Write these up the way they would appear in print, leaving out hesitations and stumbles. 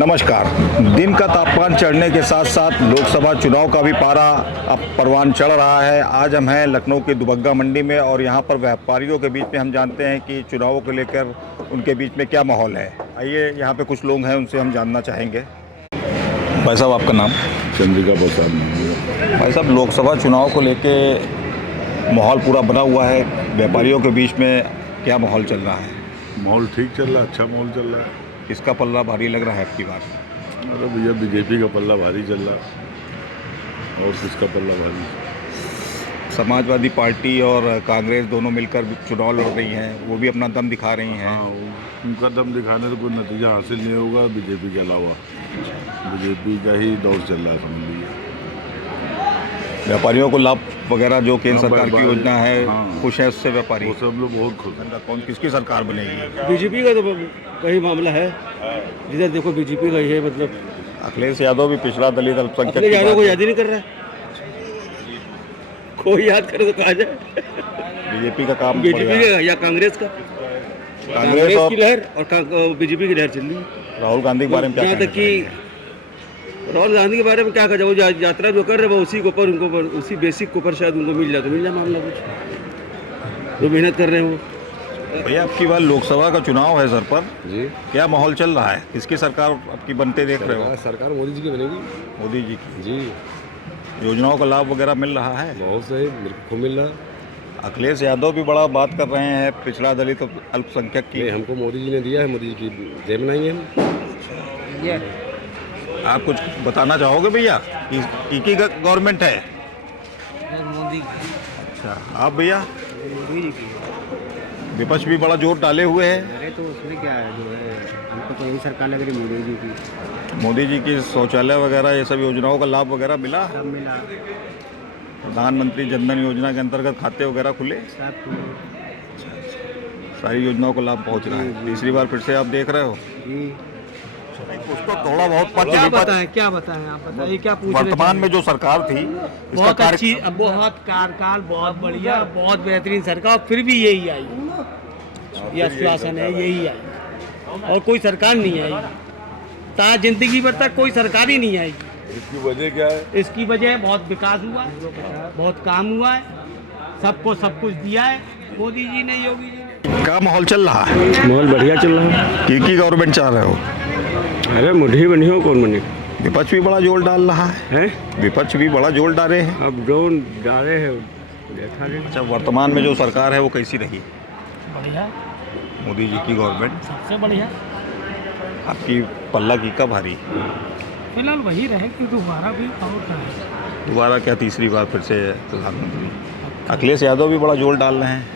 नमस्कार। दिन का तापमान चढ़ने के साथ साथ लोकसभा चुनाव का भी पारा अब परवान चढ़ रहा है। आज हम हैं लखनऊ के दुबग्गा मंडी में और यहाँ पर व्यापारियों के बीच में हम जानते हैं कि चुनावों को लेकर उनके बीच में क्या माहौल है। आइए, यहाँ पे कुछ लोग हैं, उनसे हम जानना चाहेंगे। भाई साहब, आपका नाम? चंद्रिका प्रसाद। भाई साहब, लोकसभा चुनाव को लेके माहौल पूरा बना हुआ है, व्यापारियों के बीच में क्या माहौल चल रहा है? माहौल ठीक चल रहा है, अच्छा माहौल चल रहा है। किसका पल्ला भारी लग रहा है आपकी बात? अरे भैया, बीजेपी का पल्ला भारी चल रहा है। और किसका पल्ला भारी? समाजवादी पार्टी और कांग्रेस दोनों मिलकर चुनाव लड़ रही हैं, वो भी अपना दम दिखा रही हैं। हाँ, उनका दम दिखाने से कोई नतीजा हासिल नहीं होगा बीजेपी के अलावा। बीजेपी का ही दौर चल रहा है, समझ लीजिए। व्यापारियों को लाभ वगैरह जो केंद्र हाँ, सरकार की योजना है, हाँ, खुश है उससे व्यापारी? वो सब लोग बहुत खुश हैं। कौन किसकी सरकार बनेगी? बीजेपी का तो वही मामला है, जिधर देखो बीजेपी का ही है। मतलब अखिलेश यादव भी पिछड़ा दलित अल्पसंख्यक अखिलेश यादव को याद ही नहीं कर रहा है। कोई याद करे तो कहा जाए बीजेपी का काम बीजेपी बढ़िया। का या कांग्रेस का? कांग्रेस और की लहर और बीजेपी की लहर चल रही है। राहुल गांधी के बारे में क्या यहाँ कहना तक कि राहुल गांधी के बारे में क्या कहा, वो यात्रा जो कर रहे हैं वो उसी के ऊपर उनको उसी बेसिक के ऊपर शायद उनको मिल जाए मामला कुछ। वो मेहनत कर रहे हैं वो। भैया, आपकी बार लोकसभा का चुनाव है सर पर, जी, क्या माहौल चल रहा है? किसकी सरकार आपकी बनते देख रहे हो? सरकार मोदी जी की बनेगी। मोदी जी की। जी, योजनाओं का लाभ वगैरह मिल रहा है? बहुत सही, मेरे को मिल रहा। अखिलेश यादव भी बड़ा बात कर रहे हैं पिछड़ा दलित अल्पसंख्यक की। नहीं, हमको मोदी जी ने दिया है, मोदी जी की जेब में नहीं है हम। आप कुछ बताना चाहोगे भैया? की गवर्नमेंट है? मोदी अच्छा, आप भैया? जी विपक्ष भी बड़ा जोर डाले हुए है। अरे तो उसमें क्या है, जो है हमको तो यही सरकार लग रही मोदी जी की। मोदी जी की शौचालय वगैरह ये सब योजनाओं का लाभ वगैरह मिला? सब मिला, प्रधानमंत्री जनधन योजना के अंतर्गत खाते वगैरह खुले? सब सारी योजनाओं का लाभ पहुंच रहा है। तीसरी बार फिर से आप देख रहे हो? जी। कुछ तो थोड़ा बहुत क्या बताएं आप बताइए, क्या पूछ रहे थे? वर्तमान में जो सरकार थी, इसका बहुत अच्छी, बहुत कार्यकाल बहुत बढ़िया, बहुत बेहतरीन सरकार, फिर भी यही आई। ये आश्वासन है, यही आई और कोई सरकार नहीं आई। ताकि जिंदगी भर तक कोई सरकार ही नहीं आई। इसकी वजह क्या है? इसकी वजह बहुत विकास हुआ, बहुत काम हुआ है, सबको सब कुछ दिया है मोदी जी ने, योगी जी ने। क्या माहौल चल रहा है? माहौल बढ़िया चल रहा है। की गवर्नमेंट चाह रहे हो? अरे मुझे बनी हो, कौन बने? विपक्ष भी बड़ा जोर डाल रहा है। हैं? विपक्ष भी बड़ा जोर डाले हैं। अब जो डाले हैं देखा नहीं। अच्छा, वर्तमान में जो सरकार है वो कैसी रही? बढ़िया, मोदी जी की गवर्नमेंट। सबसे बढ़िया। आपकी पल्ला की का भारी? फिलहाल वही रहे कि दोबारा भी और का है। दोबारा क्या, तीसरी बार फिर से प्रधानमंत्री? अखिलेश यादव भी बड़ा जोर डाल रहे हैं।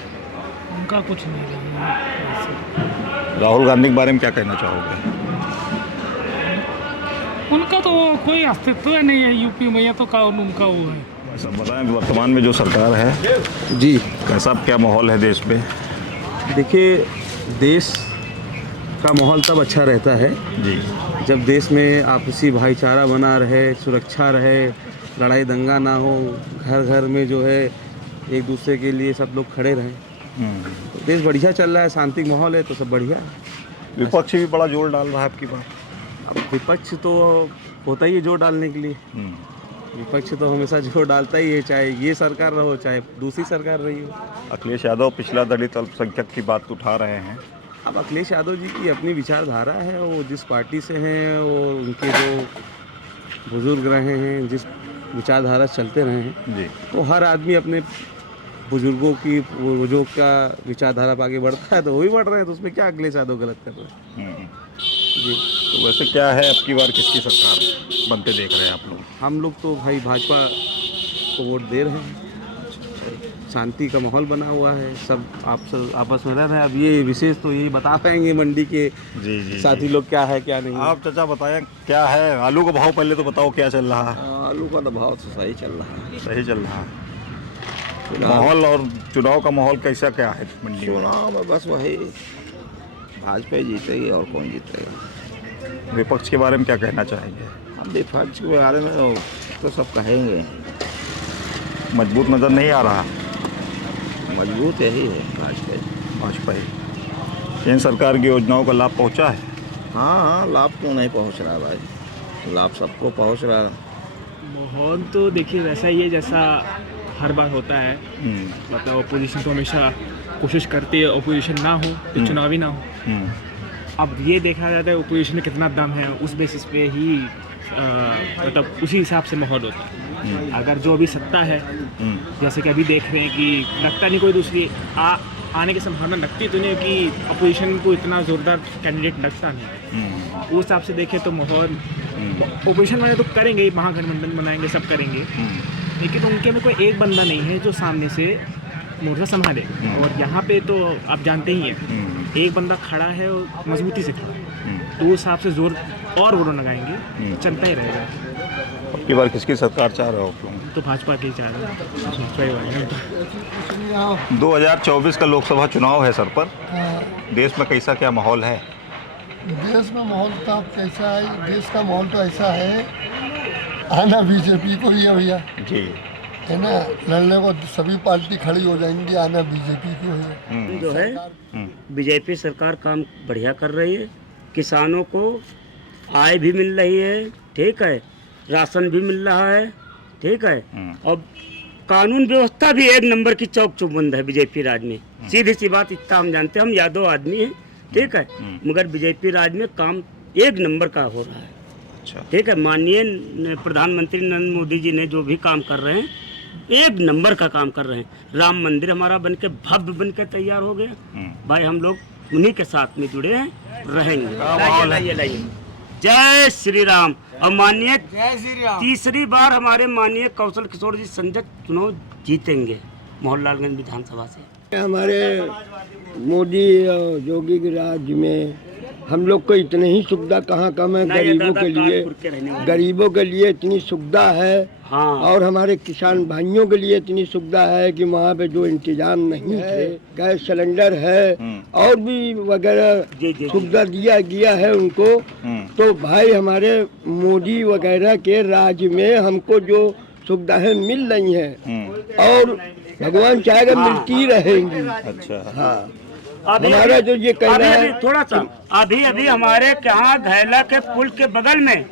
उनका कुछ नहीं रही। राहुल गांधी के बारे में क्या कहना चाहोगे? उनका तो कोई अस्तित्व नहीं है यूपी में, तो का उनका वो है। सब बताएं, वर्तमान में जो सरकार है जी, कैसा क्या माहौल है देश में? देखिए, देश का माहौल तब अच्छा रहता है जी, जब देश में आपसी भाईचारा बना रहे, सुरक्षा रहे, लड़ाई दंगा ना हो, घर घर में जो है एक दूसरे के लिए सब लोग खड़े रहें। तो देश बढ़िया चल रहा है, शांति माहौल है, तो सब बढ़िया है। विपक्ष भी बड़ा जोर डाल रहा है आपकी बात? अब विपक्ष तो होता ही है जोर डालने के लिए। विपक्ष तो हमेशा जोर डालता ही है, चाहे ये सरकार रहो चाहे दूसरी सरकार रही हो। अखिलेश यादव पिछला दलित अल्पसंख्यक की बात उठा रहे हैं। अब अखिलेश यादव जी की अपनी विचारधारा है, वो जिस पार्टी से हैं, वो उनके जो बुजुर्ग रहे हैं, जिस विचारधारा चलते रहे हैं, जी, वो हर आदमी अपने बुजुर्गों की जो का विचारधारा पर आगे बढ़ता है तो वो भी बढ़ रहे हैं, तो उसमें क्या अखिलेश यादव गलत कर रहे हैं? जी, तो वैसे क्या है, अब की बार किसकी सरकार बनते देख रहे हैं आप लोग? हम लोग तो भाई भाजपा को वोट दे रहे हैं। शांति का माहौल बना हुआ है, सब आपस में रह रहे हैं। अब ये विशेष तो यही बता पाएंगे मंडी के जी जी साथी लोग क्या है क्या नहीं। आप चाचा बताएं, क्या है आलू का भाव? पहले तो बताओ क्या चल रहा है? आलू का तो भाव तो सही चल रहा है। सही चल रहा है। माहौल और चुनाव का माहौल कैसा क्या है मंडी में? चुनाव में बस वही भाजपा ही जीतेगी और कौन जीतेगा। विपक्ष के बारे में क्या कहना चाहेंगे? हम विपक्ष के बारे में तो सब कहेंगे, मजबूत नज़र नहीं आ रहा? मजबूत यही है भाजपा। भाजपा ही। केंद्र सरकार की योजनाओं का लाभ पहुंचा है? हाँ हाँ, लाभ क्यों नहीं पहुंच रहा भाई, लाभ सबको पहुंच रहा है। माहौल तो देखिए वैसा ही है जैसा हर बार होता है। मतलब अपोजिशन तो हमेशा कोशिश करती है अपोजिशन ना हो तो चुनाव ही ना हो। अब ये देखा जाता है अपोजिशन में कितना दम है, उस बेसिस पे ही मतलब उसी हिसाब से माहौल होता है। अगर जो अभी सत्ता है, जैसे कि अभी देख रहे हैं कि लगता नहीं कोई दूसरी आने की संभावना लगती तो नहीं कि अपोजिशन को इतना ज़ोरदार कैंडिडेट लगता नहीं। उस हिसाब से देखें तो माहौल अपोजिशन वाले तो करेंगे ही, महागठबंधन बनाएंगे, सब करेंगे, लेकिन उनके में कोई एक बंदा नहीं है जो सामने से मोर्चा संभाले। और यहाँ पे तो आप जानते ही हैं, एक बंदा खड़ा है और मजबूती से खड़ा है, तो उस हिसाब से जोर और वोट लगाएंगे, चलता ही रहेगा। अब की बार किसकी सरकार चाह रहे हो आप लोग? तो भाजपा के ही चाह रहे हैं, भाजपा ही वाले तो। 2024 का लोकसभा चुनाव है सर पर, देश में कैसा क्या माहौल है? देश में माहौल तो कैसा है, देश का माहौल तो ऐसा है, आना बीजेपी को ही है भैया, जी है ना, लड़ने को सभी पार्टी खड़ी हो जाएंगी, आना बीजेपी को ही है। जो है बीजेपी सरकार काम बढ़िया कर रही है, किसानों को आय भी मिल रही है, ठीक है, राशन भी मिल रहा है, ठीक है, और कानून व्यवस्था भी एक नंबर की चौक चौबंद है बीजेपी राज में। सीधी सी बात, इतना हम जानते हैं, हम यादव आदमी हैं, ठीक है, मगर बीजेपी राज में काम एक नंबर का हो रहा है। ठीक है, माननीय प्रधानमंत्री नरेंद्र मोदी जी ने जो भी काम कर रहे हैं, एक नंबर का काम कर रहे हैं। राम मंदिर हमारा बनके भव्य बनके तैयार हो गया भाई, हम लोग उन्हीं के साथ में जुड़े हैं, रहेंगे। जय श्री राम। और माननीय तीसरी बार हमारे माननीय कौशल किशोर जी संजय चुनाव जीतेंगे मोहनलालगंज विधानसभा से। हमारे मोदी और योगी के राज्य में हम लोग को इतनी ही सुविधा कहाँ कम है, गरीबों के लिए इतनी सुविधा है। हाँ। और हमारे किसान भाइयों के लिए इतनी सुविधा है कि वहाँ पे जो इंतजाम नहीं थे, गैस सिलेंडर है और भी वगैरह सुविधा दिया गया है उनको। तो भाई हमारे मोदी वगैरह के राज्य में हमको जो सुविधाएं मिल रही हैं और भगवान चाहेगा मिलती ही रहेंगी। अच्छा, हाँ, हमारा जो ये कहना है थोड़ा सा, अभी हमारे यहाँ घैला के पुल के बगल में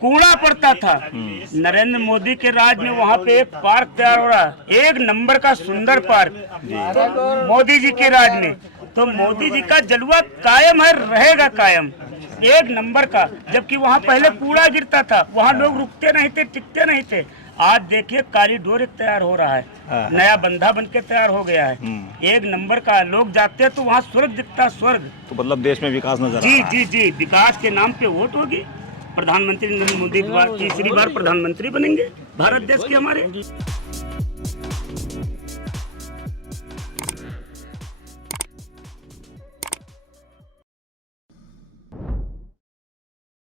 कूड़ा पड़ता था। नरेंद्र मोदी के राज में वहाँ पे एक पार्क तैयार हो रहा है, एक नंबर का सुंदर पार्क मोदी जी के राज में। तो मोदी जी का जलवा कायम है, रहेगा कायम, एक नंबर का। जबकि वहाँ पहले कूड़ा गिरता था, वहाँ लोग रुकते नहीं थे, टिकते नहीं थे। आज देखिए कॉरिडोर एक तैयार हो रहा है, नया बंधा बन के तैयार हो गया है, एक नंबर का। लोग जाते हैं तो वहाँ स्वर्ग दिखता, स्वर्ग। तो मतलब देश में विकास नजर जी जी जी, विकास के नाम पे वोट होगी। प्रधानमंत्री नरेंद्र मोदी तीसरी बार प्रधानमंत्री बनेंगे भारत देश के हमारे।